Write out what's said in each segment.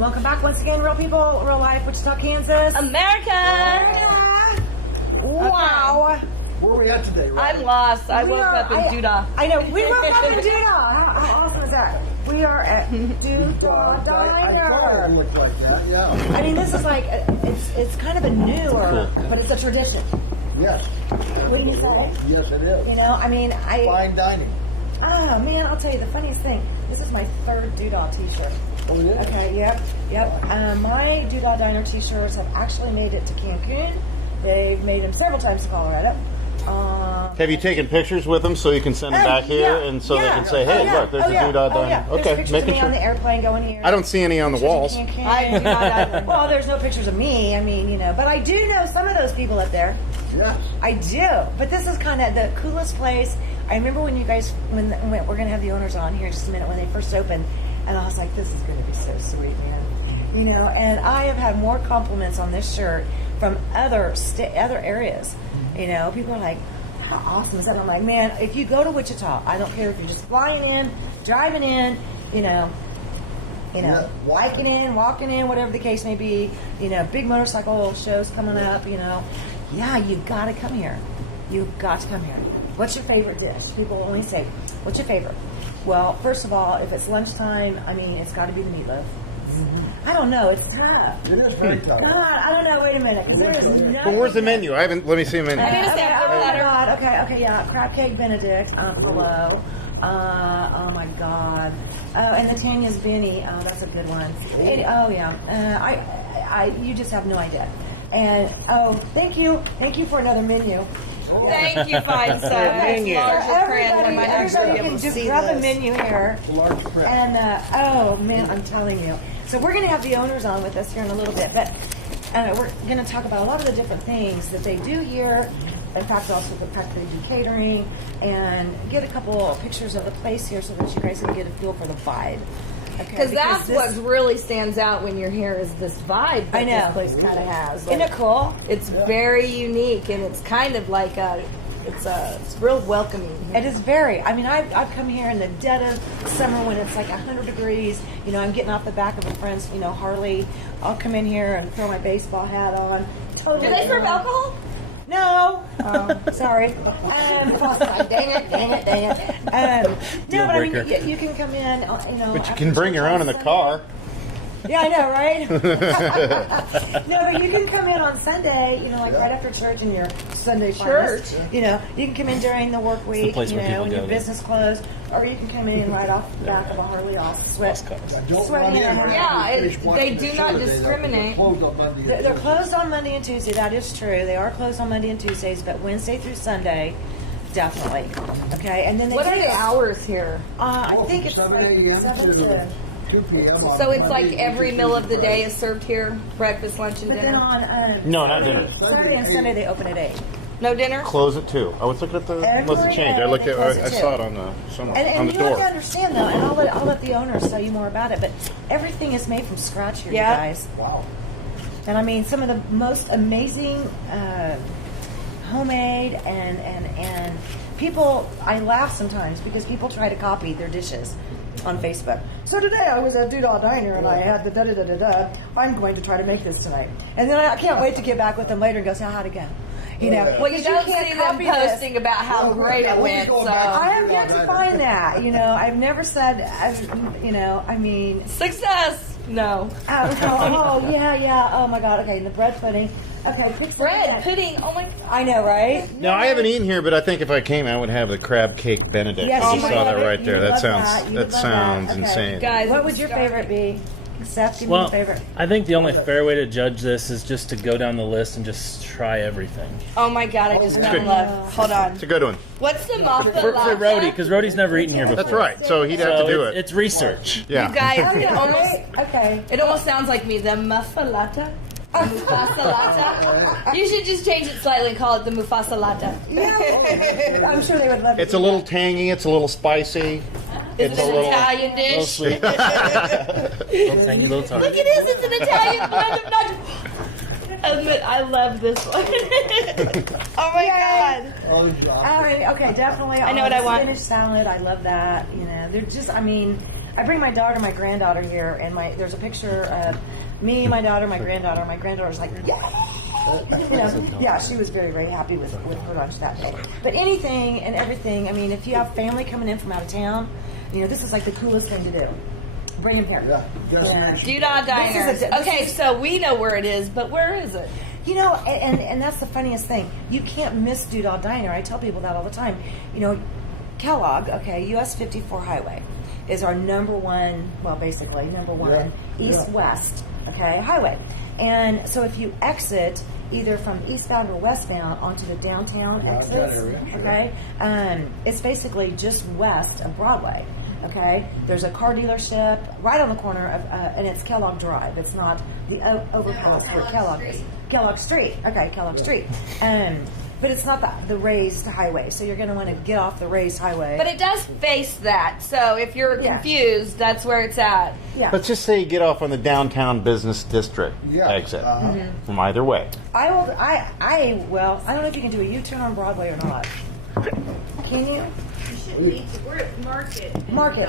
Welcome back once again, real people, real life, Wichita, Kansas. America! Wow. Where are we at today, right? I'm lost. I woke up in Doo Dah. I know. We woke up in Doo Dah. How awesome is that? We are at Doo Dah I thought it Diner. looked like that, yeah. I mean, this is like, it's kind of a newer, but it's a tradition. Yes. What do you say? Yes, it is. You know, I mean, Fine dining. I don't know, man, I'll tell you the funniest thing. This is my third Doo Dah t-shirt. Oh, it is? Okay, yep. My Doo Dah Diner t-shirts have actually made it to Cancun. They've made them several times to Colorado. Have you taken pictures with them so you can send them back here and so they can say, hey, look, there's a Doo Dah Diner. There's Okay, pictures making of me on sure. the airplane going here. I don't see any on the walls. Pictures of Cancun. I do not either. Well, there's no pictures of me. I mean, you know, but I do know some of those people up there. Yes. I do. But this is kind of the coolest place. I remember when you guys, when we're going to have the owners on here in just a minute, when they first opened, and I was like, this is going to be so sweet, man. You know, and I have had more compliments on this shirt from other areas. You know, people are like, how awesome is that? And I'm like, man, if you go to Wichita, I don't care if you're just flying in, driving in, you know, biking in, walking in, whatever the case may be, you know, big motorcycle shows coming up, you know, yeah, you've got to come here. You've got to come here. What's your favorite dish? People only say, what's your favorite? Well, first of all, if it's lunchtime, I mean, it's got to be the meatloaf. I don't know. It's tough. It is very tough. God, I don't know. Wait a minute, because there is nothing. But where's the menu? I haven't. Let me see the menu. I need a sample Oh my platter. God. Okay, yeah. Crab cake Benedict. Hello. Oh my God. Oh, and the Tanya's Benny. Oh, that's a good one. Oh yeah. You just have no idea. And thank you for another menu. Thank you, fine sir. Menu. Larger print. I might actually be Everybody able can to just see grab a this. menu here. It's a large print. And oh man, I'm telling you. So we're going to have the owners on with us here in a little bit, but we're going to talk about a lot of the different things that they do here. In fact, also the practically do catering, and get a couple of pictures of the place here so that you guys can get a feel for the vibe. Okay, Because that's what really stands out when you're here is this vibe that I know. this place kind of has. Isn't it cool? It's very unique, and it's kind of like it's real welcoming. It is very. I mean, I've come here in the dead of summer when it's like 100 degrees. You know, I'm getting off the back of a friend's, Harley. I'll come in here and throw my baseball hat on. Totally. Do they serve alcohol? No. Sorry. Dang it. No, but I mean, you can come in, But you can bring your own in the car. Yeah, I know, right? No, but you can come in on Sunday, like right after church in your Sunday finest. You can come in during the work week, place where people when go your to. business closed, or you can come in right off the back of a Harley off sweating. They do not discriminate. They're closed on Monday and Tuesday. That is true. They are closed on Monday and Tuesdays, but Wednesday through Sunday, definitely. Okay, and then What are the hours here? I think it's 7 like a.m. 7 to. 2 p.m. on So it's like Monday, every Tuesday, meal of the Friday. day is served here? Breakfast, lunch, and But then dinner? on No, not dinner. Saturday and Sunday they open at 8. No dinner? Close at 2. I was looking at the. Must have changed. I looked at. Close at I 2. saw it on the somewhere And on the you have to door. understand though, and I'll let the owners tell you more about it. But everything is made from scratch here, Yeah. you guys. Wow. And I mean, some of the most amazing homemade and people. I laugh sometimes because people try to copy their dishes on Facebook. So today I was at Doo Dah Diner and I had the da-da-da-da-da. I'm going to try to make this tonight. And then I can't wait to get back with them later and go, so how'd it go? Well, you don't see them copy this. posting about how great it went, so... I have yet to find that. I've never said, I mean... Success! No. Yeah. Oh, my God. Okay, and the bread pudding. Okay, Bread, pudding, oh my... I know, right? No, I haven't eaten here, but I think if I came, I would have the crab cake Benedict. Yes, I you just would saw love that it. right You there. would That love sounds that. You would that love sounds that. Okay. insane. Guys, What would your favorite be? Seth, give me Well, your favorite. I think the only fair way to judge this is just to go down the list and just try everything. Oh my God, I just fell in good. love. Hold on. It's a good one. What's the muffin? For Rhodey, because Rhodey's never eaten here before. That's right. So he'd have So to do it's, it. it's research. You Yeah. guys, Okay. it almost sounds like me. The muffalata. Mufasa You should just change it slightly and call it the Mufasa Latte. I'm sure they would love it. It's a little tangy. It's a little spicy. Is It's it a an little. Italian Little dish? sweet. Little tangy, little tart. Look, it is. It's an Italian blend of nuts. I love this one. Oh my God. Oh, yeah. Okay, definitely. I know what I want. Spinach salad, I love that. They're just, I mean, I bring my daughter, my granddaughter here, and there's a picture of me, my daughter, my granddaughter. My granddaughter's like, yeah, she was very, very happy with her lunch that day. But anything and everything, I mean, if you have family coming in from out of town, this is like the coolest thing to do. Bring them here. Yeah. Doo Dah Diner. Okay, so we know where it is, but where is it? And that's the funniest thing. You can't miss Doo Dah Diner. I tell people that all the time. Kellogg, US 54 Highway is our number one east-west, highway. And so if you exit either from eastbound or westbound onto the downtown exits, it's basically just west of Broadway. Okay, there's a car dealership right on the corner of, and it's Kellogg Drive. It's not the overpass where Kellogg is. Kellogg Street. Okay, Kellogg Street. But it's not the raised highway, so you're going to want to get off the raised highway. But it does face that, so if you're confused, that's where it's at. Yeah. Let's just say you get off on the downtown business district exit from either way. I don't know if you can do a U-turn on Broadway or not. Can you? We're at Market. Market.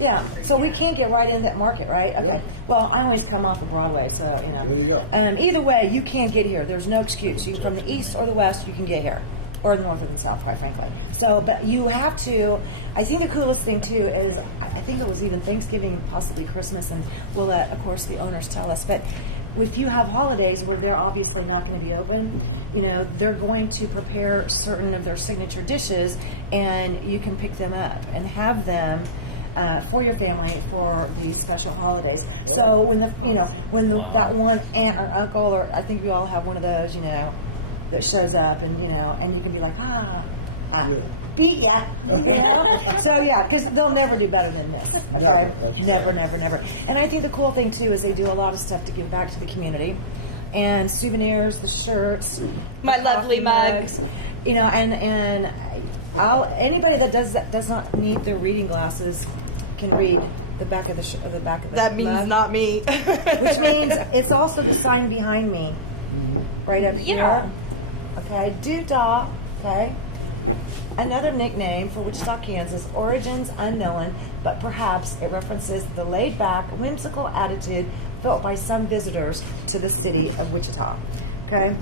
Yeah. So we can't get right in that Market, right? Okay. Yeah. Well, I always come off of Broadway, so There you go. Either way, you can't get here. There's no excuse. You from the east or the west, you can get here, or the north or the south, quite frankly. So, but you have to. I think the coolest thing too is I think it was even Thanksgiving, possibly Christmas, and we'll let, of course, the owners tell us, but. If you have holidays where they're obviously not going to be open, they're going to prepare certain of their signature dishes, and you can pick them up and have them for your family for these special holidays. So when that one aunt or uncle, or I think we all have one of those, that shows up, and and you can be like, beat ya. So because they'll never do better than this. Okay, never. And I think the cool thing too is they do a lot of stuff to give back to the community, and souvenirs, the shirts, my lovely mugs. And anybody that does not need their reading glasses can read the back of the back of the That means mug, not me. which means it's also the sign behind me, right up here. Okay, Doo Dah. Okay. Another nickname for Wichita, Kansas, origins unknown, but perhaps it references the laid-back, whimsical attitude felt by some visitors to the city of Wichita. Okay?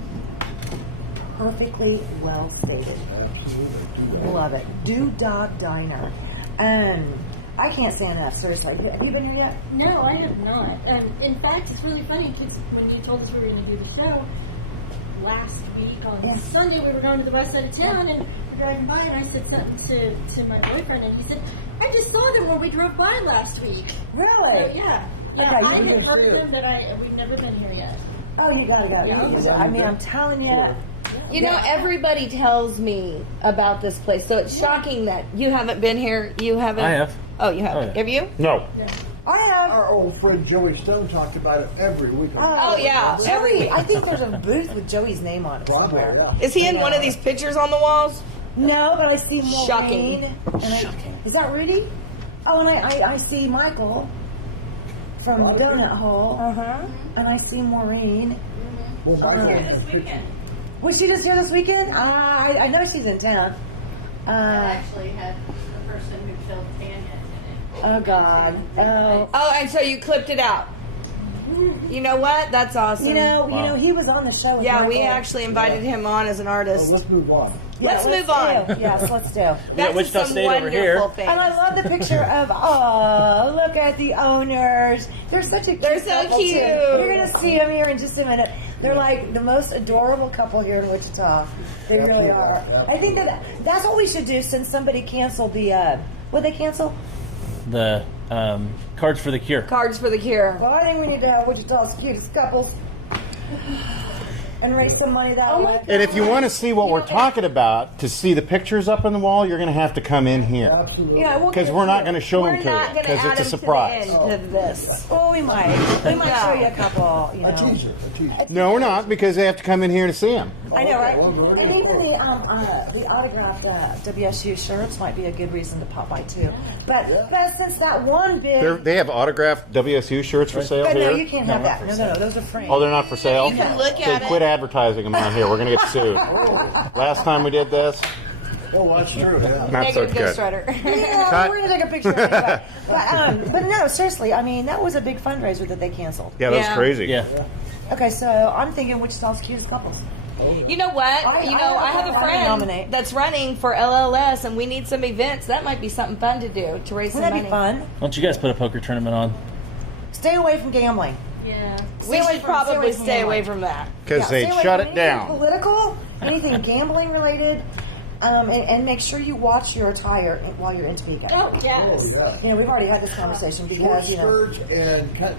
Perfectly well stated. Absolutely. Love it. Doo Dah Diner. I can't stand up, seriously. Have you been here yet? No, I have not. In fact, it's really funny because when you told us we were going to do the show last week on Sunday, we were going to the west side of town and we're driving by, and I said something to my boyfriend, and he said, "I just saw them when we drove by last week." Really? So yeah, Okay, I you had can heard see of them, we've never been here yet. Oh, you gotta go. Yeah. I mean, I'm telling you. Everybody tells me about this place, so it's shocking that you haven't been here. You haven't. I have. Oh, you have. Oh, yeah. Have you? No. I have. Our old friend Joey Stone talked about it every week. Oh, yeah. Joey, I think there's a booth with Joey's name on it Broadway, somewhere. yeah. Is he in one of these pictures on the walls? No, but I see Maureen. Shocking. Is that Rudy? Oh, and I see Michael from Donut Hole. And I see Maureen. Well, This weekend. Was she just here this weekend? I know she's in town. I actually had a person who killed Tanya in it. Oh, God. Oh. Oh, and so you clipped it out. You know what? That's awesome. You know, he was on the show with yeah, we Michael. actually invited him on as an artist. let's move on. Yeah, let's move on. do. Yes, let's do. That's Wichita some State over here. wonderful things. And I love the picture of, look at the owners. They're such a cute They're so couple, cute. too. You're going to see them here in just a minute. They're like the most adorable couple here in Wichita. They really are. I think that's what we should do since somebody canceled the, what they cancel? The Cards for the Cure. Cards for the Cure. Well, I think we need to have Wichita's cutest couples and raise some money that way. And if you want to see what we're talking about, to see the pictures up on the wall, you're going to have to come in here. Absolutely. Yeah, we'll Because get we're to not it. going to show We're them to not you. going to Because add it's a him surprise. to the end of this. Oh, we might. We might show you a couple, you know. A teaser. No, we're not, because they have to come in here to see them. I know, right? Okay, well, And even the autographed WSU shirts might be a good reason to pop by too. But since that one big, They have autographed WSU shirts for sale but here. no, you can't have that. No, those are framed. Oh, they're not for sale? You can look Say, at quit it. advertising them on here. We're going to get sued. Last time we did this, Oh, that's true. Yeah. Not so Negative good. ghostwriter. Yeah, Cut. we're gonna take a picture anyway. But no, seriously, I mean that was a big fundraiser that they canceled. Yeah, that was Yeah. crazy. Yeah. Okay, so I'm thinking Wichita's cutest couples. You know what? I have a would friend nominate. that's running for LLS, and we need some events. That might be something fun to do to raise some Wouldn't that money. be fun? Why don't you guys put a poker tournament on? Stay away from gambling. Yeah. We should probably from stay away gambling. from that. Because Yeah, stay they'd away shut from it anything down. Political, anything gambling related, and make sure you watch your attire while you're in Topeka. Oh, yes. Yeah. You know, we've already had this conversation Short because you know. skirts and cut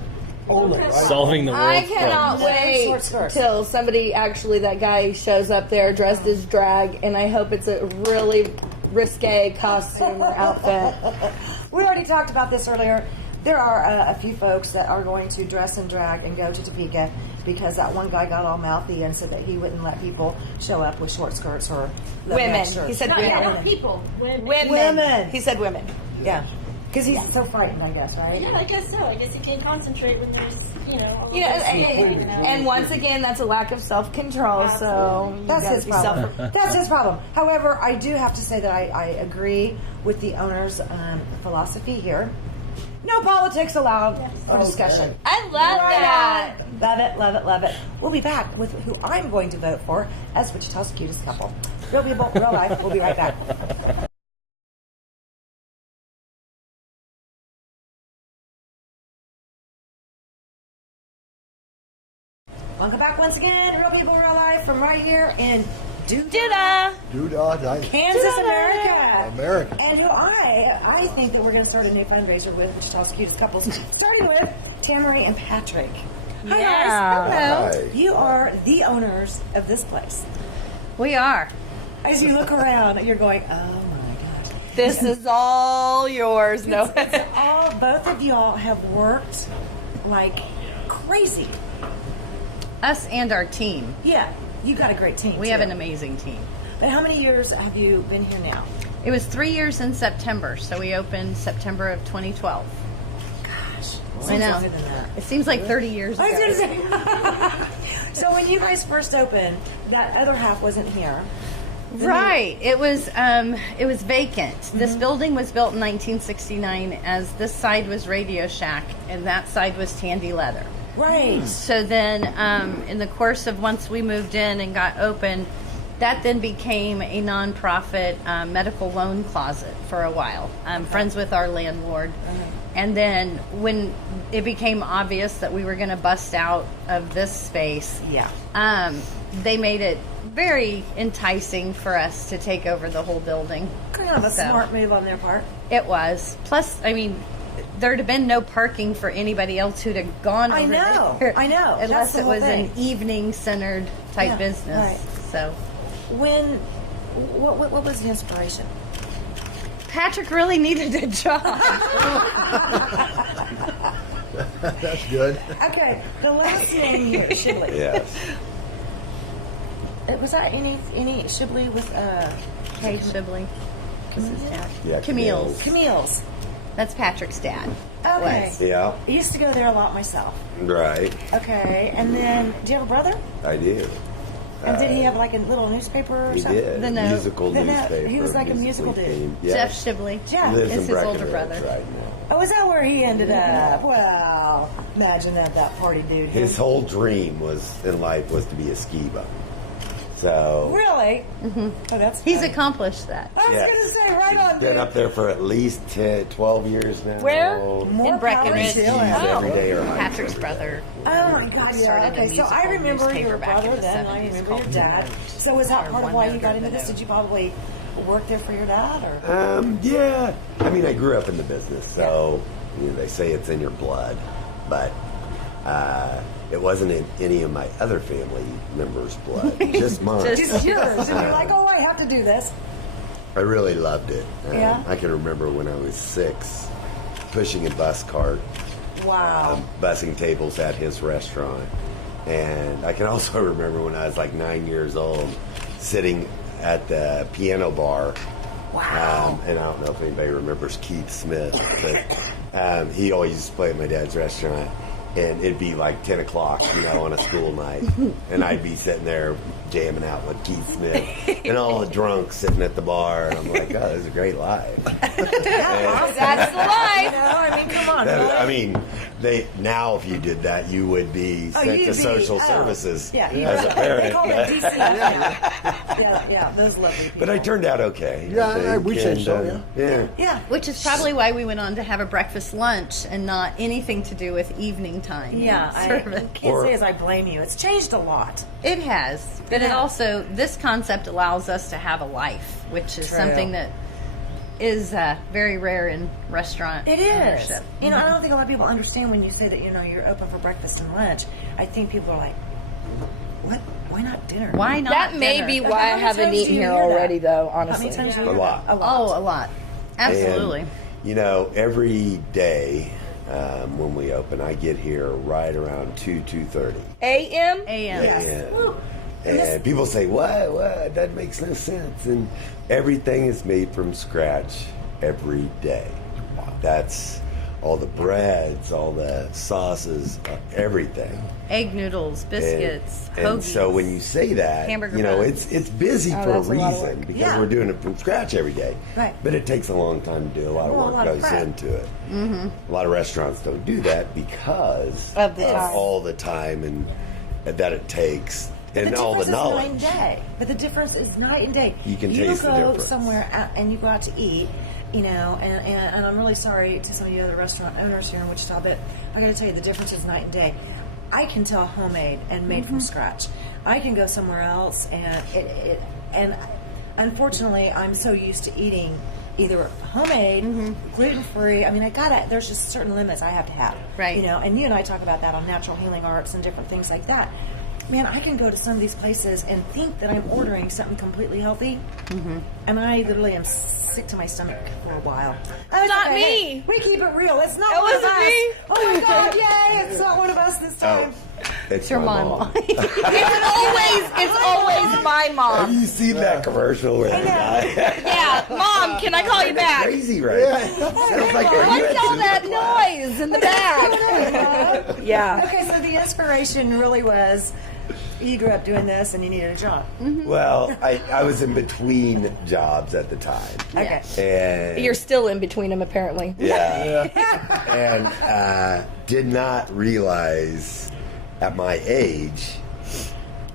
only, right? Solving the I world's cannot problems. wait Short skirts. till somebody actually, that guy shows up there dressed as drag, and I hope it's a really risque costume or outfit. We already talked about this earlier. There are a few folks that are going to dress in drag and go to Topeka because that one guy got all mouthy and said that he wouldn't let people show up with short skirts or Women. neck shirts. He said Not, women. yeah, not people. Women. Women. He said women. Yeah, because he's so frightened, I guess, right? Yeah, I guess so. I guess you can't concentrate when there's, all of You know, those people hanging out. and once again, that's a lack of self-control. So you That's gotta his be problem. self- That's his problem. However, I do have to say that I agree with the owner's philosophy here. No politics allowed for Okay. discussion. I love Right that. on. Love it, love it, love it. We'll be back with who I'm going to vote for as Wichita's cutest couple. Real people, real life. We'll be right back. Welcome back once again, Real People, Real Life, from right here in Doo Dah, Doo Dah, Kansas, America. America. And who I think that we're going to start a new fundraiser with Wichita's cutest couples, starting with Tamara and Patrick. Hi Yeah. guys. Hi. You are the owners of this place. We are. As you look around, you're going, oh my gosh. This is all yours. No. Both of y'all have worked like crazy. Us and our team. Yeah, you got a great team. We too. have an amazing team. But how many years have you been here now? It was 3 years in September, so we opened September of 2012. Gosh, I know. longer than that. It seems like 30 years I ago. was going to say. So when you guys first opened, that other half wasn't here. Right. It was vacant. This building was built in 1969 as this side was Radio Shack and that side was Tandy Leather. Right. So then in the course of once we moved in and got open, that then became a nonprofit medical loan closet for a while. Friends with our landlord. And then when it became obvious that we were going to bust out of this space, they made it very enticing for us to take over the whole building. Kind of a So, smart move on their part. It was. Plus, I mean, there'd have been no parking for anybody else who'd have gone over I know, there. I know. That's Unless the it whole was thing. an evening-centered type Yeah, business. right. So What was the inspiration? Patrick really needed a job. That's good. Okay, the last name here, Shibley. Yes. Was that any Shibley with Hey, Shibley. This is Dad. Yeah, Camille's. Camille's? That's Patrick's dad. Okay. Yeah. I used to go there a lot myself. Right. Okay, and then do you have a brother? I do. And did he have like a little newspaper or He something? did. The note. Musical The note. newspaper. He was like a musical musically dude. themed. Yeah. Jeff Shibley. Yeah. Lives is in his older Breckenridge brother. right now. Oh, is that where he ended up? Well, imagine that party dude. His whole dream in life was to be a ski bum. So Really? Mm-hmm. Oh, that's He's funny. accomplished that. I was Yes. going to say, right on, been dude. up there for at least 12 years now. Where? More in Breckenridge. power to him. Skis every day or hikes Patrick's every brother. Oh my God! Yeah. started a Okay, so I musical remember newspaper your back in brother the then. I 70s remember called your The dad. Note. So was that Or part of One why you Note got or into The this? Note. Did you probably work there for your dad, or? Yeah. I mean, I grew up in the business, so they say it's in your blood, but it wasn't in any of my other family members' blood, just mine. Just yours, and you're like, oh, I have to do this. I really loved it. Yeah? I can remember when I was 6, pushing a bus cart, Wow. bussing tables at his restaurant. And I can also remember when I was like 9 years old, sitting at the piano bar. Wow. And I don't know if anybody remembers Keith Smith, but he always used to play at my dad's restaurant. and it'd be like 10 o'clock, on a school night, and I'd be sitting there jamming out with Keith Smith and all the drunks sitting at the bar, and I'm like, oh, this is a great life. That's the life. I mean, come on. really? Now if you did that, you would be sent you'd to be- social oh, services Yeah, as a they parent. call it DC. Yeah, those lovely people. But I turned out okay. Yeah, I think, we'd say and, so, yeah. Yeah. Which is probably why we went on to have a breakfast lunch and not anything to do with evening time. Yeah, I service. can't say as I blame you. It's changed a lot. It has, but it Yeah. also, this concept allows us to have a life, which is True. something that is very rare in restaurant It is. ownership. I don't think a lot of people understand when you say that, you're open for breakfast and lunch. I think people are like, what? Why not dinner? Why not? That may dinner? be How why I many haven't times do eaten you here hear that? already, though, How honestly. many times do you A hear lot. that? A lot. Oh, a lot. Absolutely. And, every day when we open, I get here right around 2:30 A.M.? AM. a.m. And people say, what? That makes no sense. And everything is made from scratch every day. That's all the breads, all the sauces, everything. Egg noodles, biscuits, And hoagies. so when you say that, Hamburger buns. it's busy for a that's a lot of reason work. because Yeah. we're doing it from scratch every day. Right. But it takes a long time to do. A lot of Well, a work lot of goes prep. into it. Mm-hmm. A lot of restaurants don't do that because Of the time. all the time and that it takes and the all the difference is night knowledge. and day. But the difference is night and day. You can taste the go difference. somewhere out and you go out to eat, and I'm really sorry to some of you other restaurant owners here in Wichita, but I got to tell you the difference is night and day. I can tell homemade and made from scratch. I can go somewhere else and unfortunately I'm so used to eating either homemade, gluten free. I mean, there's just certain limits I have to have. Right. And you and I talk about that on natural healing arts and different things like that. Man, I can go to some of these places and think that I'm ordering something completely healthy, and I literally am sick to my stomach for a while. Oh, it's Not okay. me. Hey, we keep it real. It's not It one of wasn't us. me. Oh my God! Yay! It's not one of us this time. It's Your my mom. It's always my Have mom. you seen that commercial where the guy? Yeah, Mom, can I call you back? Crazy, right? Sounds like What's all that noise in the back? Yeah. Okay, so the inspiration really was you grew up doing this and you needed a job. Well, I was in between jobs at the time. Okay. And You're still in between them, apparently. yeah. And did not realize at my age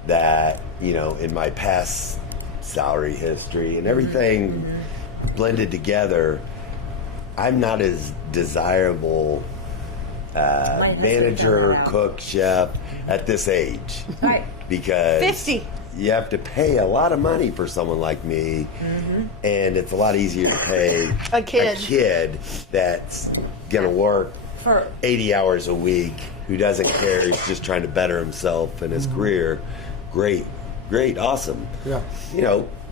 that, in my past salary history and everything blended together, I'm not as desirable husband manager, found that out. cook, chef at this age. Right. Because 50. you have to pay a lot of money for someone like me, and it's a lot easier to pay A kid. that's going to work For 80 hours a week, who doesn't care, he's just trying to better himself and his career. Great, awesome. Yeah.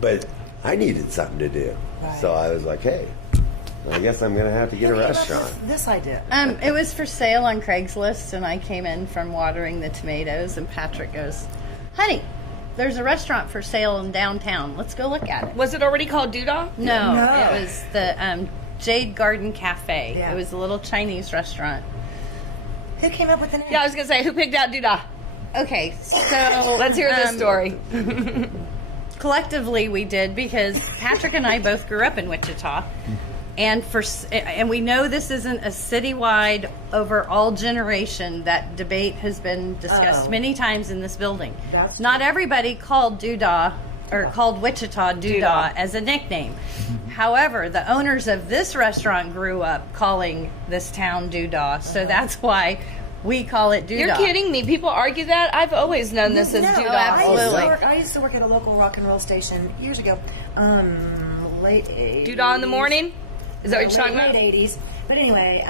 But I needed something to do. Right. So I was like, hey, I guess I'm going to have to get a Okay, that's restaurant. This I did. It was for sale on Craigslist, and I came in from watering the tomatoes, and Patrick goes, "Honey, there's a restaurant for sale in downtown. Let's go look at it." Was it already called Doo Dah? No, No. it was the Jade Garden Cafe. Yeah. It was a little Chinese restaurant. Who came up with the name? Yeah, I was going to say, who picked out Doo Dah? Okay, so Let's hear this story. Collectively, we did because Patrick and I both grew up in Wichita, and we know this isn't a citywide, over all generation. That debate has been discussed many times in this building. That's Not everybody called Doo Dah or called Wichita Doo Dah as a nickname. However, the owners of this restaurant grew up calling this town Doo Dah, so that's why we call it Doo Dah. You're kidding me. People argue that? I've always known this as No, Doo Dah. absolutely. I used to work at a local rock and roll station years ago. Late 80s. Doo Dah in the morning? Is that what you're talking about? Late 80s. But anyway,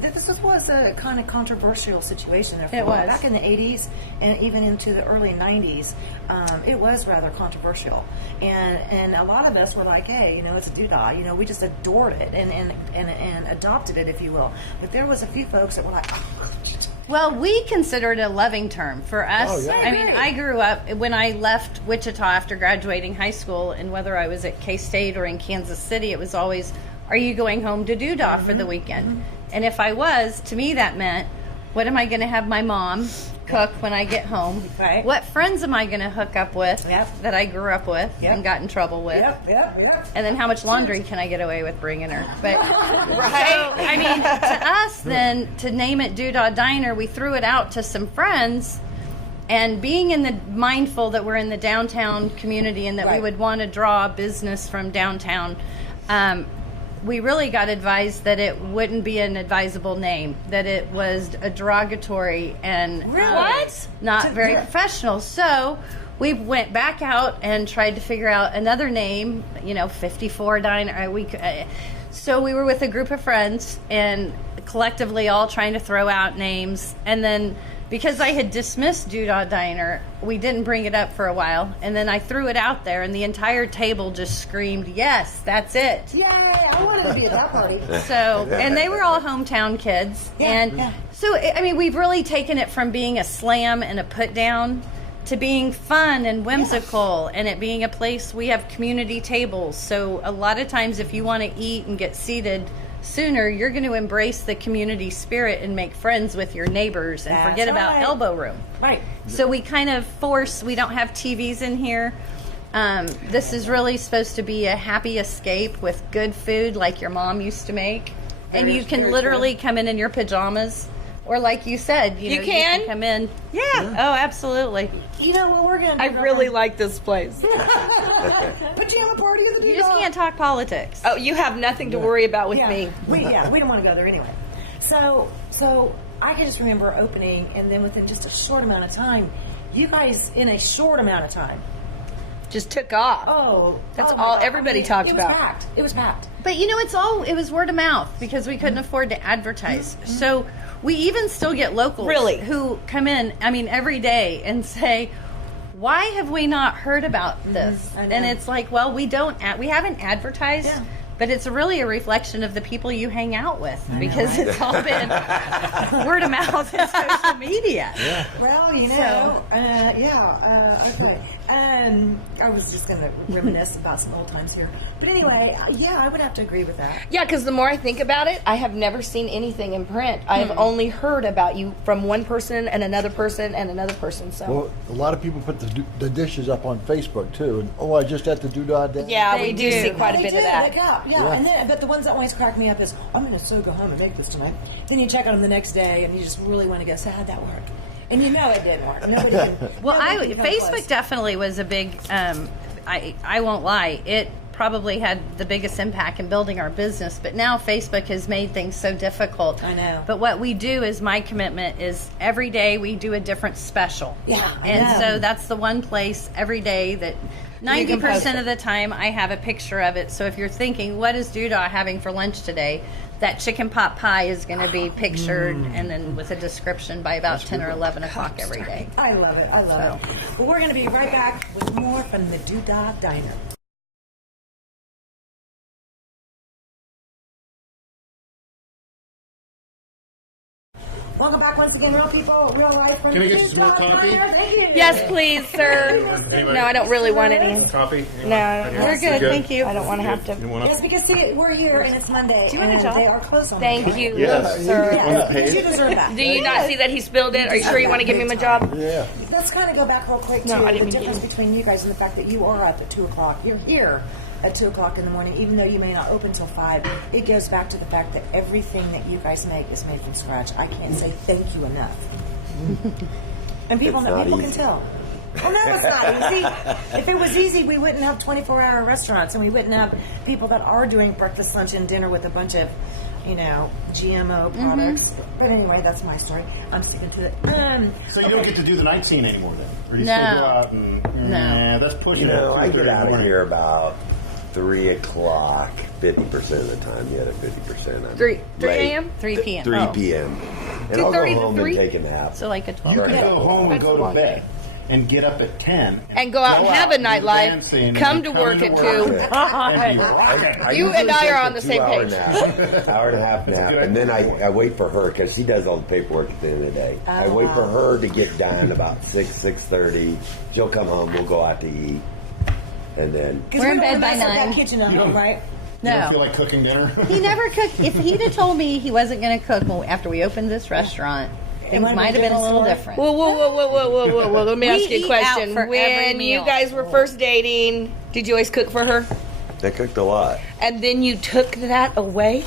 this was a kind of controversial situation there for It a while. was. Back in the 80s and even into the early 90s, it was rather controversial. And a lot of us were like, hey, it's a Doo Dah. We just adored it and adopted it, if you will. But there was a few folks that were like, Well, we consider it a loving term for us. Oh, yeah. I mean, agree. I grew up when I left Wichita after graduating high school, and whether I was at K-State or in Kansas City, it was always, "Are you going home to Doo Dah for the weekend?" And if I was, to me that meant, What am I going to have my mom cook when I get home? Right. What friends am I going to hook up with Yep. that I grew up with Yep. and got in trouble with? Yep. And then how much laundry can I get away with bringing her? But right. So, I mean, to us, then to name it Doo Dah Diner, we threw it out to some friends, and being in the mindful that we're in the downtown community and that we Right. would want to draw business from downtown. We really got advised that it wouldn't be an advisable name, that it was a derogatory and not very professional. So we went back out and tried to figure out another name, 54 Diner. So we were with a group of friends and collectively all trying to throw out names. And then because I had dismissed Doo Dah Diner, we didn't bring it up for a while. And then I threw it out there, and the entire table just screamed, yes, that's it. Yay! I wanted to be at that party. So, and they were all hometown kids. So, I mean, we've really taken it from being a slam and a put down to being fun and whimsical, and it being a place we have community tables. So a lot of times if you want to eat and get seated sooner, you're going to embrace the community spirit and make friends with your neighbors and forget about elbow room. Right. So we kind of we don't have TVs in here. This is really supposed to be a happy escape with good food like your mom used to make. And you can literally come in your pajamas. Or like you said, you can come in. Yeah. Oh, absolutely. You know what we're going to do? I really like this place. Pajama party of the Doo You just Dah. can't talk politics. Oh, you have nothing to worry about with me. We don't want to go there anyway. So I can just remember opening, and then within just a short amount of time, you guys, in a short amount of time, Just took off. That's all everybody talked about. It was packed. But it was word of mouth because we couldn't afford to advertise. So we even still get locals who come in, every day and say, why have we not heard about this? And it's like, well, we haven't advertised. Yeah. But it's really a reflection of the people you hang out with because it's all been word of mouth and social media. Yeah. Well, okay. I was just going to reminisce about some old times here. But anyway, I would have to agree with that. Yeah, because the more I think about it, I have never seen anything in print. I have only heard about you from one person and another person and another person. So, Well, a lot of people put the dishes up on Facebook too, and I just had the Doo Dah Day. yeah, we do see quite a bit of that. But the ones that always crack me up is, I'm going to go home and make this tonight. Then you check on them the next day, and you just really want to go, so how'd that work? And it didn't work. Nobody can. Well, Facebook definitely was a big. I won't lie. It probably had the biggest impact in building our business. But now Facebook has made things so difficult. I know. But what we do is my commitment is every day we do a different special. Yeah. So that's the one place every day that 90% of the time I have a picture of it. So if you're thinking, what is Doo Dah having for lunch today? That chicken pot pie is going to be pictured and then with a description by about 10 or 11 o'clock every day. I love it. I love it. Well, we're going to be right back with more from the Doo Dah Diner. Welcome back once again, real people, real life. From Can I get the you some more Doo Dah coffee? Diner. Thank you. Yes, please, sir. Anybody? No, I don't really want any. Coffee? No, We're good, thank you. I don't want to have to. You want Yes, because see, we're here and it's Monday. Do you want a and job? They are closed on Thank Monday. you, Yes. sir. Yes, paid? you deserve that. Do you not see that he spilled it? Are you sure you want to give me my job? Yeah. Let's kind of go back real quick to No, I the didn't mean difference to. between you guys and the fact that you are up at 2 o'clock. You're here at 2 o'clock in the morning, even though you may not open till 5. It goes back to the fact that everything that you guys make is made from scratch. I can't say thank you enough. And people can tell. Oh no, it's not easy. If it was easy, we wouldn't have 24-hour restaurants, and we wouldn't have people that are doing breakfast, lunch, and dinner with a bunch of, GMO products. But anyway, that's my story. I'm sticking to it. So you don't get to do the night scene anymore then? Or do you No. still go out and... No. Nah, that's pushing it. I 2:30 get out of morning. here about 3 o'clock, 50% of the time. The other 50% I'm 3 late. a.m. 3 p.m. 3 p.m. And I'll 2:30 go to home 3? and take a nap. So like a 12 You hour. can go home and That's go a to long bed day. and get up at 10. And go out and have a do the nightlife, dancing, come and to then work come at to 2. work and be rocking. You usually and I take are a on the same 2-hour page. Nap, hour and a half That's a nap, good and then idea. I wait for her because she does all the paperwork at the end of the day. I wait for her to get done about 6:30. She'll come home. We'll go out to eat, and then We're in bed by 9. That kitchen at home, right? You don't No. feel like cooking dinner? He never cooked. If he'd have told me he wasn't going to cook after we opened this restaurant, things might have been a little different. Whoa. Let me We ask you a eat question. out for every When you meal. guys were first dating, did you always cook for her? They cooked a lot. And then you took that away?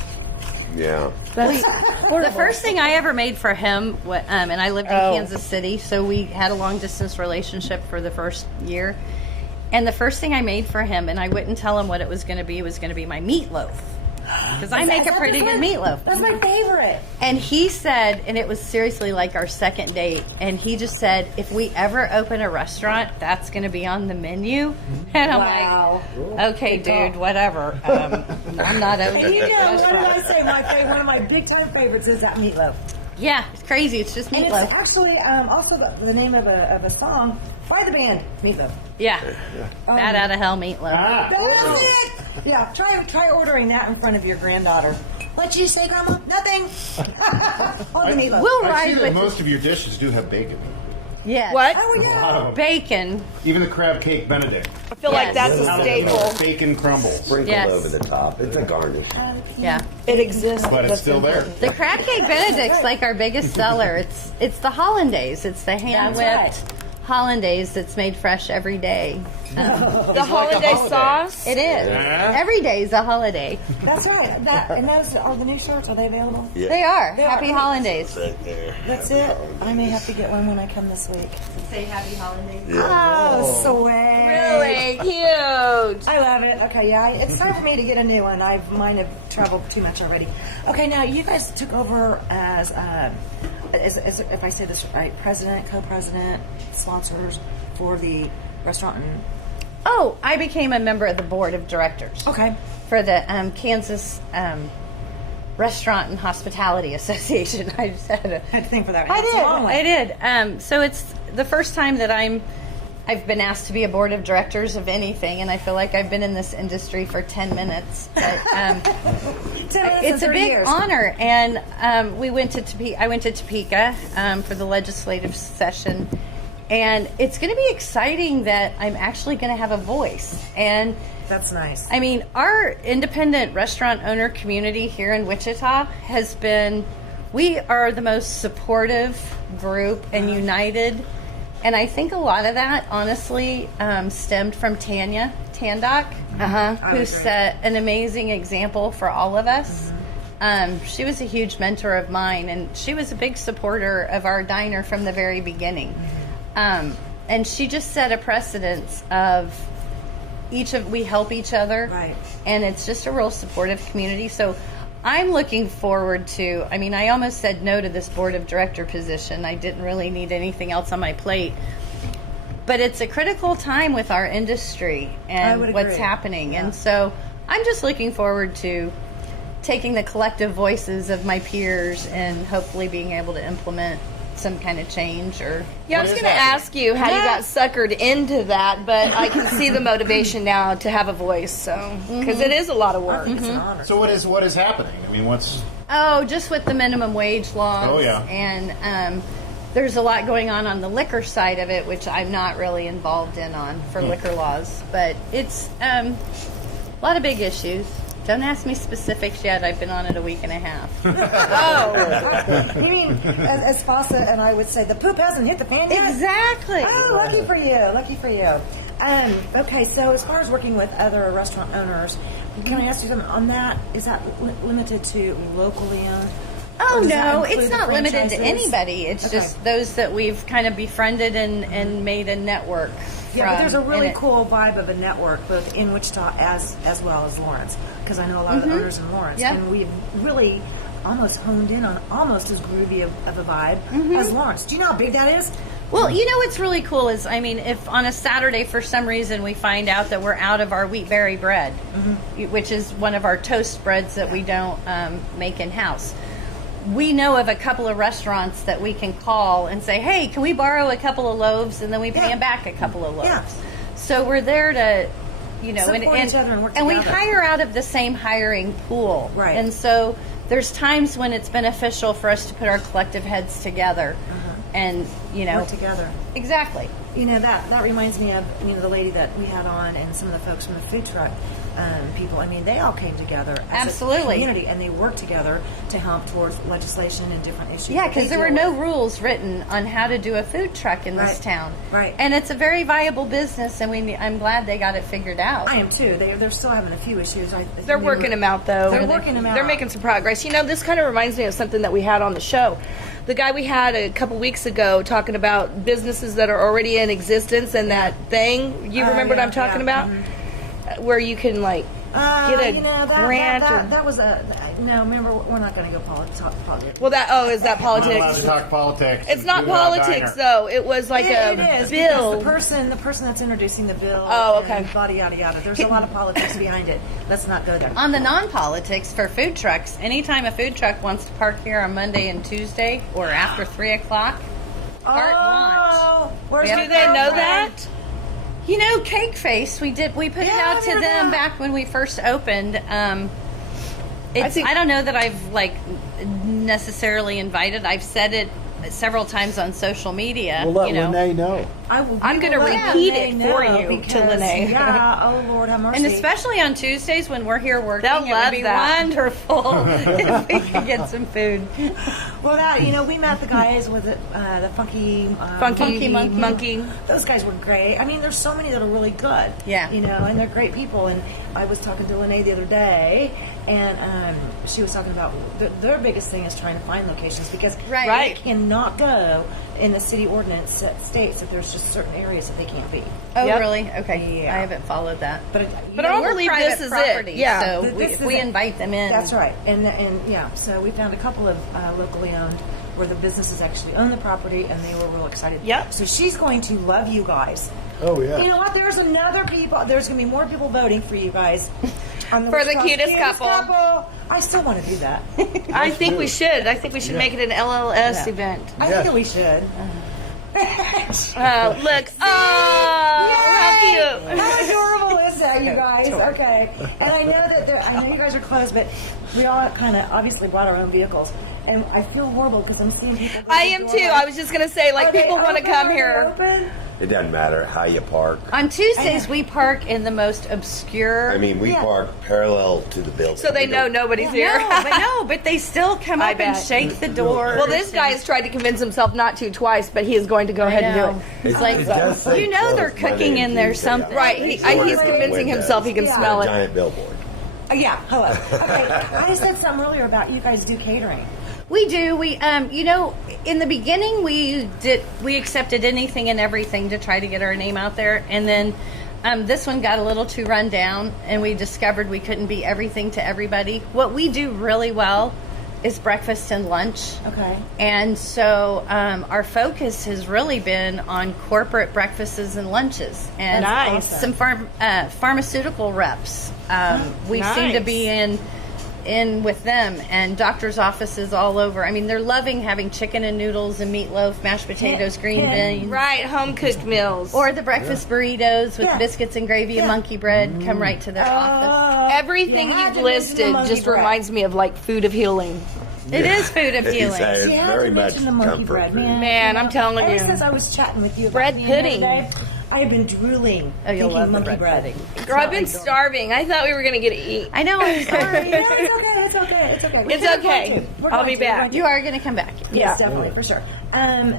Yeah. The first thing I ever made for him, and I lived in Kansas City, so we had a long distance relationship for the first year. And the first thing I made for him, and I wouldn't tell him what it was going to be my meatloaf. Because I make a pretty good meatloaf. That's my favorite. And he said, and it was seriously like our second date, and he just said, if we ever open a restaurant, that's going to be on the menu. And I'm like, okay, dude, whatever. I'm not opening And you a know, what did I restaurant. say? One of my big time favorites is that meatloaf. Yeah, it's crazy. It's just And meatloaf. it's actually also the name of a song by the band Meatloaf. Yeah. Bad out of hell meatloaf. That's it. Yeah, try ordering that in front of your granddaughter. What'd you say, Grandma? Nothing. On the meatloaf. We'll I see ride that with most of your dishes do have bacon. Yes. What? Oh A yeah. lot of them. Bacon. Even the crab cake Benedict. I feel like Yes. that's a Out of, staple. bacon crumbles. Sprinkled Yes. over the top. It's a garnish. Yeah. It exists. But it's That's still there. important. The crab cake Benedict's like our biggest seller. It's the hollandaise. It's the hand whipped hollandaise that's made fresh every day. The like a holiday holiday. sauce. It is. Every day is a holiday. That's right. And those are the new shirts. Are they available? Yeah. They are. They are. Happy holidays. Right there. That's it. I may have to get one when I come this week. Say happy holidays. Oh, sweet. Really cute. I love it. Okay, yeah, it's time for me to get a new one. Mine have traveled too much already. Okay, now you guys took over as if I say this right, president, co-president, sponsors for the restaurant. Oh, I became a member of the board of directors Okay. for the Kansas Restaurant and Hospitality Association. I just had a Had to think for that. I It's a long one. did. So it's the first time that I've been asked to be a board of directors of anything, and I feel like I've been in this industry for 10 minutes. But 10 minutes it's a and 30 big years. honor, and I went to Topeka for the legislative session, and it's going to be exciting that I'm actually going to have a voice. And That's nice. I mean, our independent restaurant owner community here in Wichita we are the most supportive group and united. And I think a lot of that, honestly, stemmed from Tanya Tandock, who set an amazing example for all of us. She was a huge mentor of mine, and she was a big supporter of our diner from the very beginning. And she just set a precedence of we help each other, Right. and it's just a real supportive community. So I'm looking forward to, I almost said no to this board of director position. I didn't really need anything else on my plate. But it's a critical time with our industry I and would what's agree. happening. Yeah. And so I'm just looking forward to taking the collective voices of my peers and hopefully being able to implement some kind of change. Or Yeah, I was going to ask you how you got suckered into that, but I can see the motivation now to have a voice. So because it is a lot of work. It's an honor. So what is happening? I mean, what's just with the minimum wage laws. Oh, yeah. And there's a lot going on the liquor side of it, which I'm not really involved in for liquor laws. But it's a lot of big issues. Don't ask me specifics yet. I've been on it a week and a half. You mean, as Fasa and I would say, the poop hasn't hit the fan yet? Exactly. Oh, lucky for you. Lucky for you. Okay, so as far as working with other restaurant owners, can I ask you something on that? Is that limited to locally owned? Oh, Or does that no, include it's the not limited to franchises? anybody. It's Okay. just those that we've kind of befriended and made a network Yeah, but there's a from. really And it- cool vibe of a network, both in Wichita as well as Lawrence, because I know a lot of the owners in Lawrence, Yeah. and we've really almost honed in on almost as groovy of a vibe as Lawrence. Do you know how big that is? Well, what's really cool is, if on a Saturday for some reason we find out that we're out of our wheatberry bread, which is one of our toast breads that we don't make in-house, we know of a couple of restaurants that we can call and say, hey, can we borrow a couple of loaves? And then we pay Yeah. them back a couple of loaves. Yeah. So we're there to, Support each other and work we together. hire out of the same hiring pool. Right. And so there's times when it's beneficial for us to put our collective heads together and, Work together. Exactly. That reminds me of the lady that we had on and some of the folks from the food truck. people. I mean, they all came together as Absolutely. a community, and they worked together to help towards legislation and different issues. Yeah, that they because there were deal no with. rules written on how to do a food truck in this Right. town. Right. And it's a very viable business, and I'm glad they got it figured out. I am too. They're still having a few issues. They're working them out, though. They're working them out. They're making some progress. You know, this kind of reminds me of something that we had on the show. The guy we had a couple weeks ago talking about businesses that are already in existence and that thing. You remember what I'm talking about? Where you can, like, get a grant. That was no. Remember, we're not going to go politics. Well, is that Not allowed to politics? talk politics. It's not Do it on politics, Diner. though. It was like It a is, bill. because the person that's introducing the bill. Oh, okay. And yada yada yada. There's a lot of politics behind it. Let's not go there. On the non-politics for food trucks, anytime a food truck wants to park here on Monday and Tuesday or after 3 o'clock, carte blanche. Where's Do the Do they know girlfriend? that? You know, Cake Face, we put it Yeah, out I to remember them that. back when we first opened. think- I don't know that I've necessarily invited. I've said it several times on social media. We'll let you know. Renee know. I'm going to let repeat Renee it for know you because, to Lene. Yeah. Oh Lord, have mercy. And especially on Tuesdays when we're here working, They'll it love would be that. wonderful if we could get some food. Well, we met the guys with the funky Funky Monkey. Those guys were great. I mean, there's so many that are really good. Yeah. And they're great people. And I was talking to Lene the other day, and she was talking about their biggest thing is trying to find locations because Right. they cannot go in the city ordinance that states that there's just certain areas that they can't be. Oh, Yep. really? Okay. Yeah. I haven't followed that. But I don't we're believe private this is property, it. Yeah. So This we is it. invite them in. That's right. And yeah, so we found a couple of locally owned where the businesses actually own the property, and they were real excited. Yep. So she's going to love you guys. Oh, yeah. You know what? There's going to be more people voting for you guys. On For the Wisconsin cutest couple. I still want to do that. I think we should. I think we should make it an LLS Yeah. event. I Yes. think we should. Look. Oh, how cute. How adorable is that, you guys? Okay. And I know I know you guys are close, but we all kind of obviously brought our own vehicles. And I feel horrible because I'm seeing people. I am too. I was just going to say, like, people want to come here. Open? It doesn't matter how you park. On Tuesdays, we park in the most obscure. I mean, we Yeah. park parallel to the building. So they We know don't- nobody's here. but they still come I up and bet. shake the door. Well, this guy has tried to convince himself not to twice, but he is going to go ahead and do it. He's like, It does say you know, they're closed Monday cooking and in there Tuesday. something. Right. He's convincing Windows. himself he can Yeah. smell it. Giant billboard. Yeah, hello. Okay, I said something earlier about you guys do catering. We do. We, in the beginning, we accepted anything and everything to try to get our name out there, and then this one got a little too run down, and we discovered we couldn't be everything to everybody. What we do really well is breakfast and lunch. Okay. And so our focus has really been on corporate breakfasts and lunches, and Nice. some pharmaceutical reps. We seem to Nice. be in with them, and doctors' offices all over. I mean, they're loving having chicken and noodles and meatloaf, mashed potatoes, green beans, Right. Home cooked meals. or the breakfast burritos with Yeah. biscuits and gravy and Yeah. monkey bread. Come right to their office. Everything You had you've to mention the listed monkey just bread. reminds me of like food of healing. It is food of healing. It's You had very to much mention the monkey comfort bread, food. man. Man, I'm telling Ever you. since I was chatting with you about Bread being here pudding. today, I have been drooling. Oh, you'll thinking love the monkey bread bread. pudding. Girl, I've been starving. I thought we were going to get to eat. I know. I'm sorry. Yeah, it's okay. It's okay. It's We're okay. going to. We're I'll going be to. We're back. going to. You are going to come back. Yes, definitely, for sure.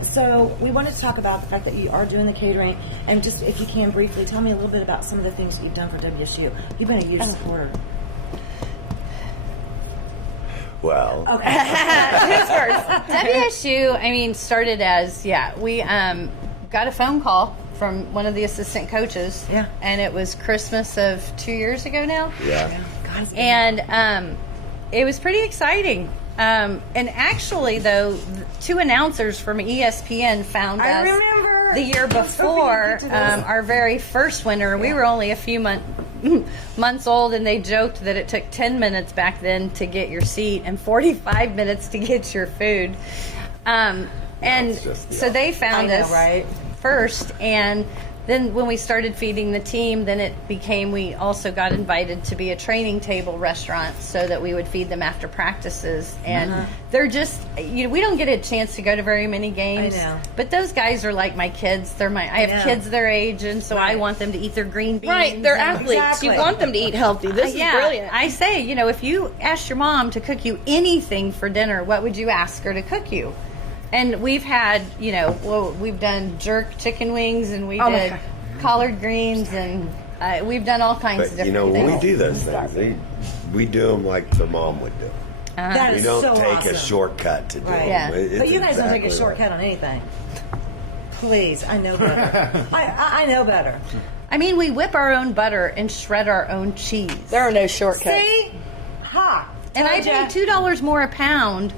So we wanted to talk about the fact that you are doing the catering, and just if you can briefly tell me a little bit about some of the things that you've done for WSU. You've been a huge supporter. Well, Who's first? WSU, I mean, started as, we got a phone call from one of the assistant coaches. Yeah. And it was Christmas of 2 years ago now. yeah. And it was pretty exciting. And actually, though, two announcers from ESPN found I us remember. the year I was hoping before you'd get to this. our very first winter. We were only a few months old, and they joked that it took 10 minutes back then to get your seat and 45 minutes to get your food. And it's just, so they found I know, us right? first, and Then when we started feeding the team, then it became, we also got invited to be a training table restaurant so that we would feed them after practices. And they're just, we don't get a chance to go to very many games. I know. But those guys are like my kids. I have kids their age, and so I want them to eat their green beans. Right, they're and- athletes. Exactly. You want them to eat healthy. This is brilliant. I say, if you asked your mom to cook you anything for dinner, what would you ask her to cook you? And we've had, we've done jerk chicken wings, and we did collard greens, and we've done all kinds of But different when things. we do those things, we do them like the mom would do. That We is don't so take awesome. a shortcut to do Right. them. Yeah. It's But you guys don't take exactly a shortcut on anything. Please, I know better. I know better. I mean, we whip our own butter and shred our own cheese. There are no shortcuts. See? Ha! And I Told pay ya. $2 more a pound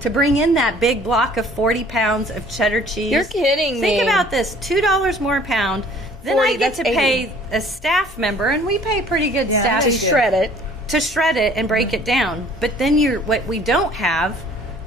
to bring in that big block of 40 pounds of cheddar cheese. You're kidding Think me. about this, $2 more a pound. Then 40, I get that's to 80. pay a staff member, and we pay pretty good staff To shred it. to shred it and break it down. But then what we don't have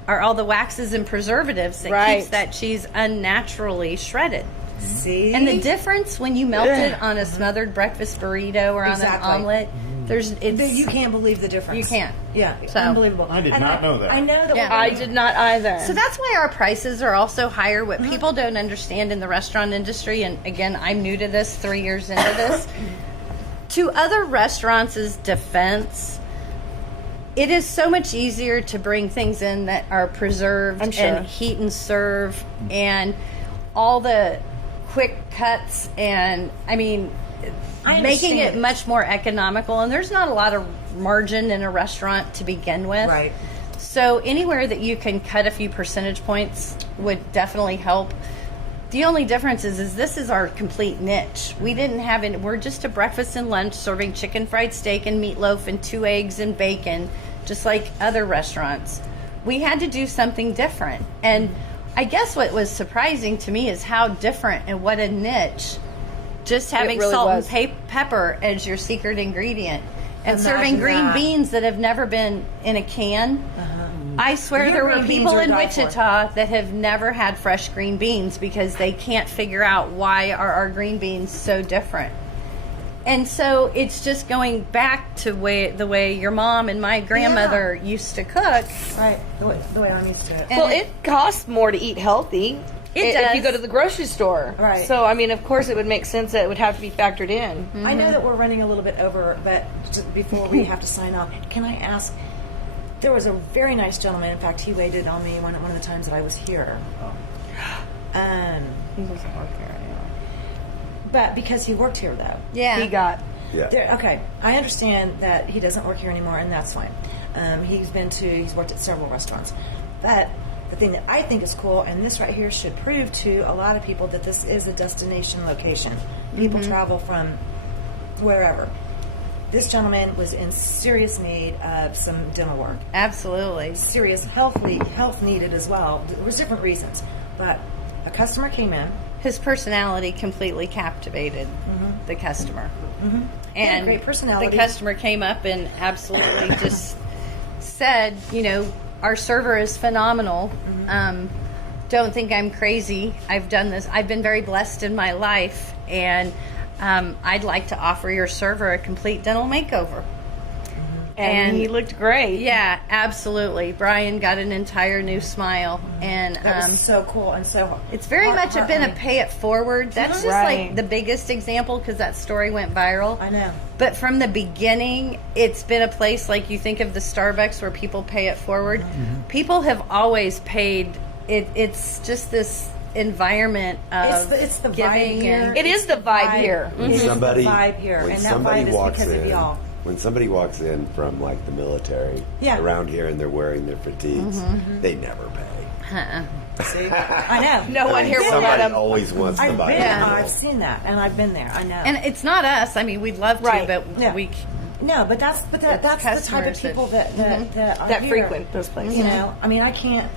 are all the waxes and preservatives that Right. keeps that cheese unnaturally shredded. See? And the difference when you melt it on a smothered breakfast burrito or on Exactly. an omelet, You can't believe the difference. You can't. Yeah, So- unbelievable. I did And not know that. I know that. Yeah. I did not either. So that's why our prices are also higher. What people don't understand in the restaurant industry, and again, I'm new to this, 3 years into this, to other restaurants' defense, it is so much easier to bring things in that are preserved I'm sure. and heat and serve and all the quick cuts, and I mean, I making it understand. much more economical. And there's not a lot of margin in a restaurant to begin with. Right. So anywhere that you can cut a few percentage points would definitely help. The only difference is this is our complete niche. We didn't have it. We're just a breakfast and lunch serving chicken fried steak and meatloaf and 2 eggs and bacon, just like other restaurants. We had to do something different. And I guess what was surprising to me is how different and what a niche. Just having really salt was. and pepper as your secret ingredient. And Imagine serving green that. beans that have never been in a can. I swear Your there were green beans people are in die for. Wichita that have never had fresh green beans because they can't figure out why are our green beans so different. And so it's just going back to the way your mom and my grandmother used to cook. Right. The way I'm used to it. And Well, it costs more to eat healthy. It If you does. go to the grocery store. Right. So, I mean, of course, it would make sense that it would have to be factored in. I know that we're running a little bit over, but just before we have to sign off, can I ask? There was a very nice gentleman. In fact, he waited on me one of the times that I was here. He doesn't work here anymore. But because he worked here, though. yeah. He got. Yeah. Okay, I understand that he doesn't work here anymore, and that's fine. He's worked at several restaurants. But the thing that I think is cool, and this right here should prove to a lot of people that this is a destination location. People travel from wherever. This gentleman was in serious need of some dental work. Absolutely. Serious health needed as well. There was different reasons. But a customer came in. His personality completely captivated the customer. He had a And great personality. the customer came up and absolutely just said, our server is phenomenal. Don't think I'm crazy. I've done this. I've been very blessed in my life, and I'd like to offer your server a complete dental makeover. And he looked great. Yeah, absolutely. Brian got an entire new smile, and That was so cool and so. it's very much been a heartwarming. pay it forward. That's just Right. like the biggest example because that story went viral. I know. But from the beginning, it's been a place like you think of the Starbucks where people pay it forward. People have always paid. It's just this environment of It's the giving vibe here. and- It is the vibe here. It is Somebody, the vibe here, when and that somebody vibe is walks because in, of y'all. when somebody walks in from like the military Yeah. around here and they're wearing their fatigues, they never pay. See, I know. No one here will let Somebody him. always wants to I've buy been. a deal. I've seen that, and I've been there. I know. And it's not us. I mean, we'd love to, Right. but Yeah. we. no, but that's the type of customers people that are That here. frequent those places. You know, I mean, I can't.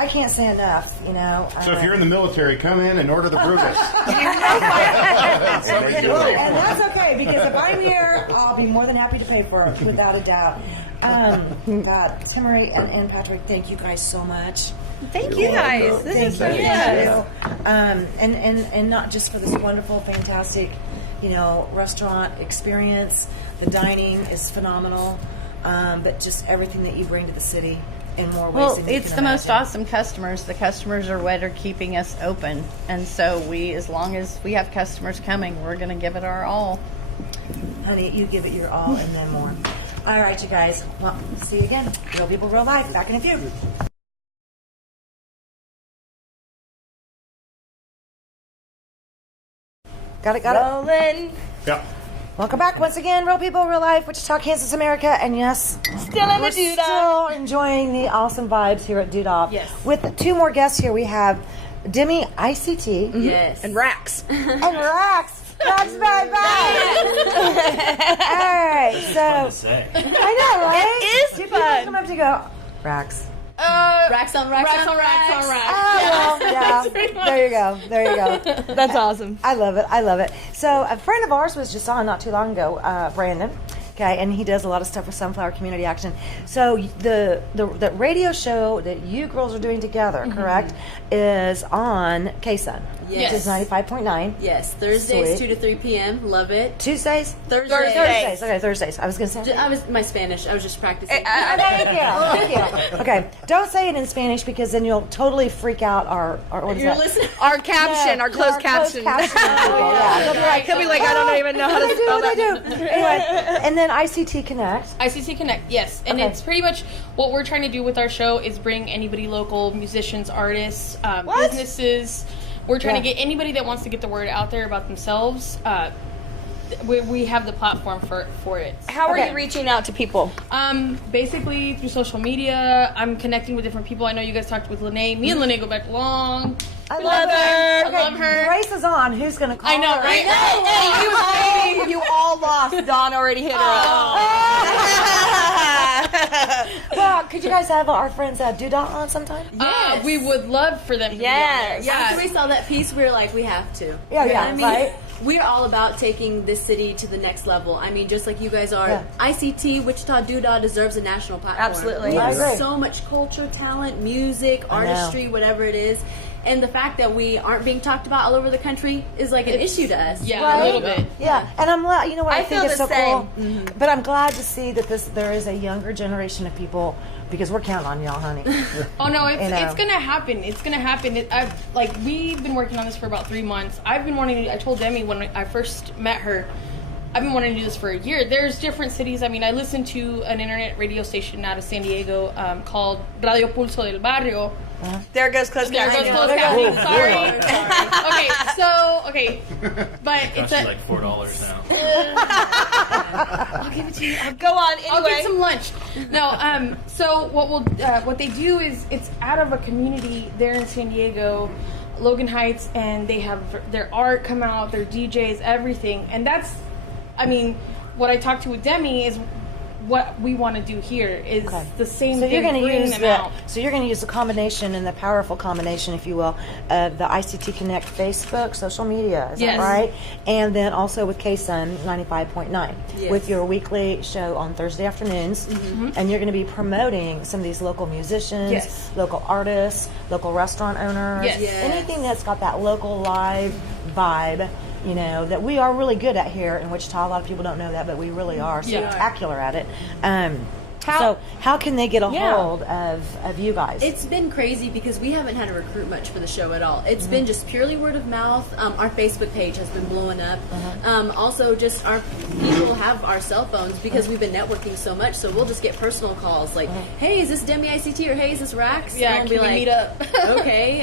I can't say enough. You know. So if you're in the military, come in and order the Brutus. And that's okay, because if I'm here, I'll be more than happy to pay for it, without a doubt. God, Timmery and Patrick, thank you guys so much. Thank you guys. This is so Thank fun. you. And not just for this wonderful, fantastic, restaurant experience. The dining is phenomenal, but just everything that you bring to the city in more ways Well, than you it's can the most imagine. awesome customers. The customers are what are keeping us open. And so as long as we have customers coming, we're going to give it our all. Honey, you give it your all and then more. All right, you guys. Well, see you again. Real people, real life. Back in a few. Got it. Rolling. Yeah. Welcome back once again, Real People, Real Life, Wichita, Kansas, America, and yes, Still in we're the Doo Dah. still enjoying the awesome vibes here at Doo Dah. Yes. With 2 more guests here, we have Demi ICT Yes. And Rax. and Rax. Rax, bye bye. All right, so I know, right? It is Do people fun. come up to you and go, Rax? Racks on racks Racks on on racks on racks. racks. Oh, well, yeah. There you go. There you go. That's awesome. I love it. I love it. So a friend of ours was just on not too long ago, Brandon. Okay, and he does a lot of stuff with Sunflower Community Action. So the radio show that you girls are doing together, correct, is on KSUN. Yes. Which is 95.9. Yes, Thursdays Sweet. 2 to 3 p.m. Love it. Tuesdays? Thursdays. Thursdays. Okay, Thursdays. I was going to say. I was my Spanish. I was just practicing. Thank you. Okay, don't say it in Spanish because then you'll totally freak out our what is You're that? listening. Our caption, our closed caption. people, yeah. They'll be like, He'll be like, I don't even know how to spell what that. they do. Anyway, and then ICT Connect. ICC Connect, yes. And Okay. it's pretty much what we're trying to do with our show is bring anybody local, musicians, artists, businesses. We're trying to get anybody that wants to get the word out there about themselves. We have the platform for it. How are Okay. you reaching out to people? Basically through social media. I'm connecting with different people. I know you guys talked with Lene. Me and Lene go back long. I love her. I Okay, love her. the race is on. Who's going to call I know, her? right? You all lost. Dawn already hit her up. Well, could you guys have our friends at Doo Dah on sometime? Yes. We would love for them to Yes. be on there. After we saw that piece, we were like, we have to. Yeah, You know yeah, what I mean? right. We're all about taking this city to the next level. I mean, just like you guys are. Yeah. ICT, Wichita Doo Dah deserves a national platform. Absolutely. We I have agree. so much culture, talent, music, I know. artistry, whatever it is. And the fact that we aren't being talked about all over the country is like an issue to us. Yeah, Right? a little bit. Yeah, and I'm glad. You know what? I, I think feel it's the so same. cool. But I'm glad to see that there is a younger generation of people because we're counting on y'all, honey. Oh no, it's You know. it's gonna happen. It's gonna happen. We've been working on this for about 3 months. I've been wanting to. I told Demi when I first met her, I've been wanting to do this for a year. There's different cities. I mean, I listen to an internet radio station out of San Diego called Radio Pulso del Barrio. There goes close There goes captioning. closed captioning. Sorry. But it's Costs you a. like $4 now. I'll give it to you. Go on. I'll Anyway. get some lunch. No, so what they do is it's out of a community there in San Diego, Logan Heights, and they have their art come out, their DJs, everything, and that's, I mean, what I talked to with Demi is what we want to do here is the same So thing. you're going to bring use them the out. combination and the powerful combination, if you will, of the ICT Connect Facebook, social media. Is Yes. that right? And then also with KSUN 95.9 Yes. with your weekly show on Thursday afternoons, and you're going to be promoting some of these local musicians, Yes. local artists, local restaurant owners, Yes. Yes. anything that's got that local live vibe. You know, that we are really good at here in Wichita. A lot of people don't know that, but we really are spectacular at it. So how can they get a hold of you guys? It's been crazy because we haven't had to recruit much for the show at all. It's been just purely word of mouth. Our Facebook page has been blowing up. Also, just our people have our cell phones because we've been networking so much. So we'll just get personal calls like, "Hey, is this Demi ICT?" or "Hey, is this Rax?" Yeah, and we'll can we meet up? Okay,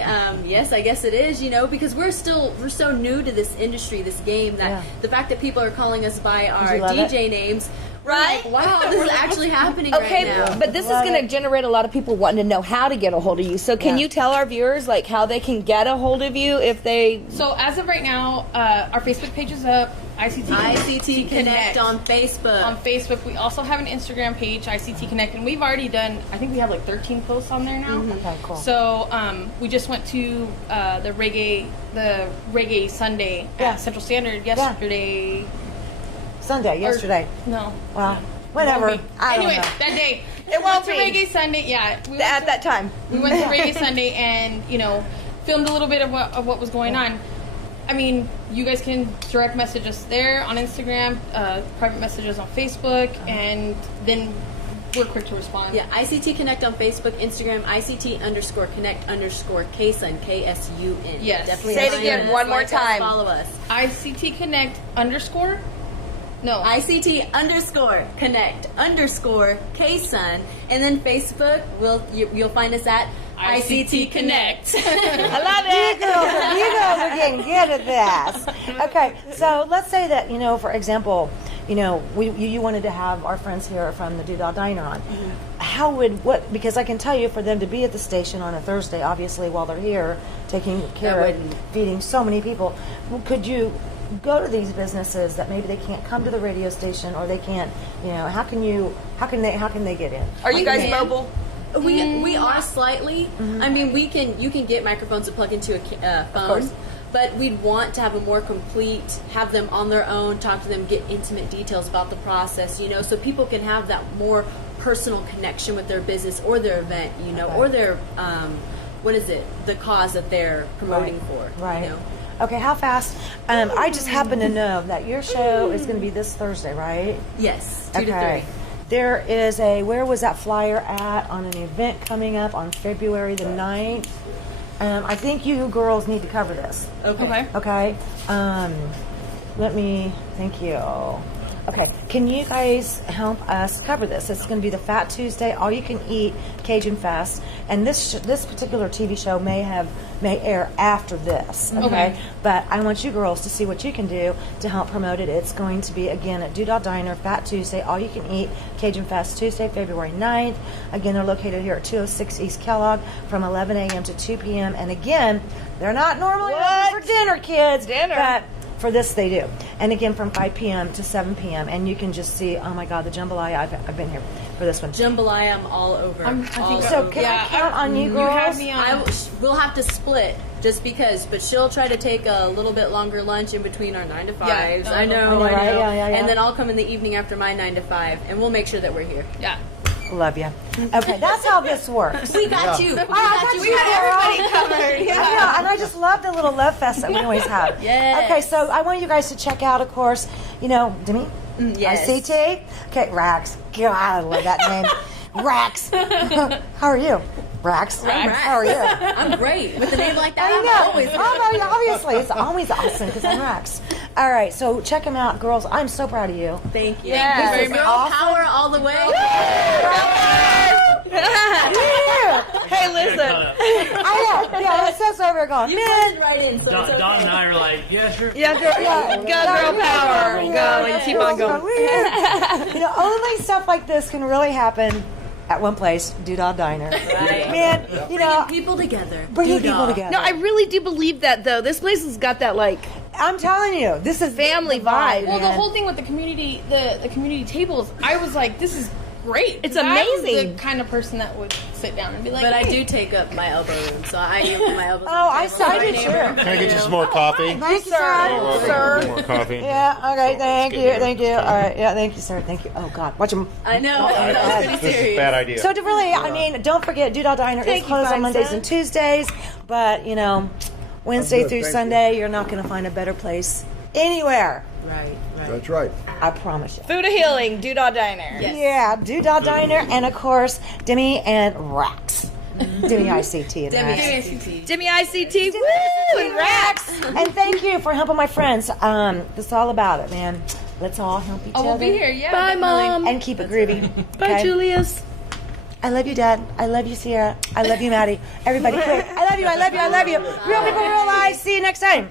yes, I guess it is. You know, because we're so new to this industry, this game that the fact that people are calling us by our you love DJ names. Right? Wow, this is actually happening Okay, right now. but this is going to generate a lot of people wanting to know how to get a hold of you. So can you tell our viewers like how they can get a hold of you if they? So as of right now, our Facebook page is up. ICT Connect on Facebook. On Facebook, we also have an Instagram page, ICT Connect, and we've already done. I think we have like 13 posts on there now. Okay, cool. So we just went to the reggae Sunday at Central Standard yesterday. Yesterday. No. Well, whatever. Won't be. I don't Anyway, know. that day. It won't to be. Reggae Sunday. Yeah. We went At to- that time. We went to Reggae Sunday and, filmed a little bit of what was going on. I mean, you guys can direct message us there on Instagram, private messages on Facebook, and then we're quick to respond. Yeah, ICT Connect on Facebook, Instagram, ICT_Connect_KSUN, KSUN. Yes. Definitely Say it find again us, one more like us, time. Follow us. ICT Connect _ No. ICT_Connect_KSUN, and then Facebook, you'll find us at ICT Connect. I love it. You girls are getting good at this. Okay, so let's say that, for example, you wanted to have our friends here from the Doo Dah Diner on. Because I can tell you for them to be at the station on a Thursday, obviously while they're here taking care of feeding so many people, could you go to these businesses that maybe they can't come to the radio station or they can't, how can they get in? Are you guys mobile? We are slightly. I mean, you can get microphones to plug into a phone, but we'd want to have a more complete, have them on their own, talk to them, get intimate details about the process, so people can have that more personal connection with their business or their event, or their the cause that they're promoting for. Right. Okay, how fast? I just happen to know that your show is going to be this Thursday, right? Yes, 2 to 3. There is where was that flyer at on an event coming up on February the 9th? I think you girls need to cover this. Okay. Okay. Thank you. Okay, can you guys help us cover this? It's going to be the Fat Tuesday, all you can eat Cajun Fest, and this particular TV show may air after this. Okay, but I want you girls to see what you can do to help promote it. It's going to be again at Doo Dah Diner, Fat Tuesday, all you can eat Cajun Fest, Tuesday, February 9th. Again, they're located here at 206 East Kellogg from 11 a.m. to 2 p.m. And again, they're not normally open for dinner, kids. But for this, they do. And again, from 5 p.m. to 7 p.m. And you can just see, oh my God, the jambalaya. I've been here for this one. Jambalaya, I'm all over. I think So can I count on you girls? You have me on. We'll have to split just because, but she'll try to take a little bit longer lunch in between our 9 to 5s. Yeah. I know. right? Yeah. And then I'll come in the evening after my 9 to 5, and we'll make sure that we're here. Yeah. Love you. Okay, that's how this works. We got you. We got you. We got everybody covered. Yeah, and I just love the little love fest that we always have. Yes. Okay, so I want you guys to check out, of course, Demi? Yes. ICT? Okay, Rax. God, I love that name. Rax. How are you? Rax. How are you? I'm great. With a name like that, I I'm know. always good. Obviously, it's always awesome because I'm Rax. All right, so check them out, girls. I'm so proud of you. Thank you. Yes. Thank you This very is much. awesome. Power all the way. Hey, listen. I know. Yeah, it says over here going, You man. put it right in, so it's okay. Don and I are like, yeah, sure. Yeah, go girl power. Go and keep on going. Only stuff like this can really happen at one place, Doo Dah Diner. Right. Man, Bringing people together. bringing Doo people Dah. together. No, I really do believe that though. This place has got that like I'm telling you, this is family the vibe. Well, the man. whole thing with the community, the community tables, I was like, this is great. It's I was amazing. the kind of person that would sit down and be like, But I hey. do take up my elbow room, so I am my elbows. Oh, I do too. Can I get you some more coffee? Thank you, sir. More coffee. Yeah, okay, thank you. All right, yeah, thank you, sir. Thank you. Oh, God, watch them. I know. That was pretty This is a serious. bad idea. So, to really, don't forget, Doo Dah Diner is closed on Mondays and Tuesdays, but, Wednesday good, through thank Sunday, you're not going to find a better place anywhere. Right. That's right. I promise you. food of healing, Doo Dah Diner. Yes. Yeah, Doo Dah Diner, and of course, Demi and Rax. Demi ICT and Rax. Jimmy ICT, woo, and Rax. And thank you for helping my friends. That's all about it, man. Let's all help each Oh, other. we'll be here. Yeah. Bye, definitely. Mom. And keep it groovy. Bye, okay? Julius. I love you, Dad. I love you, Sierra. I love you, Maddie. Everybody, quick. I love you. Real people, real life. See you next time.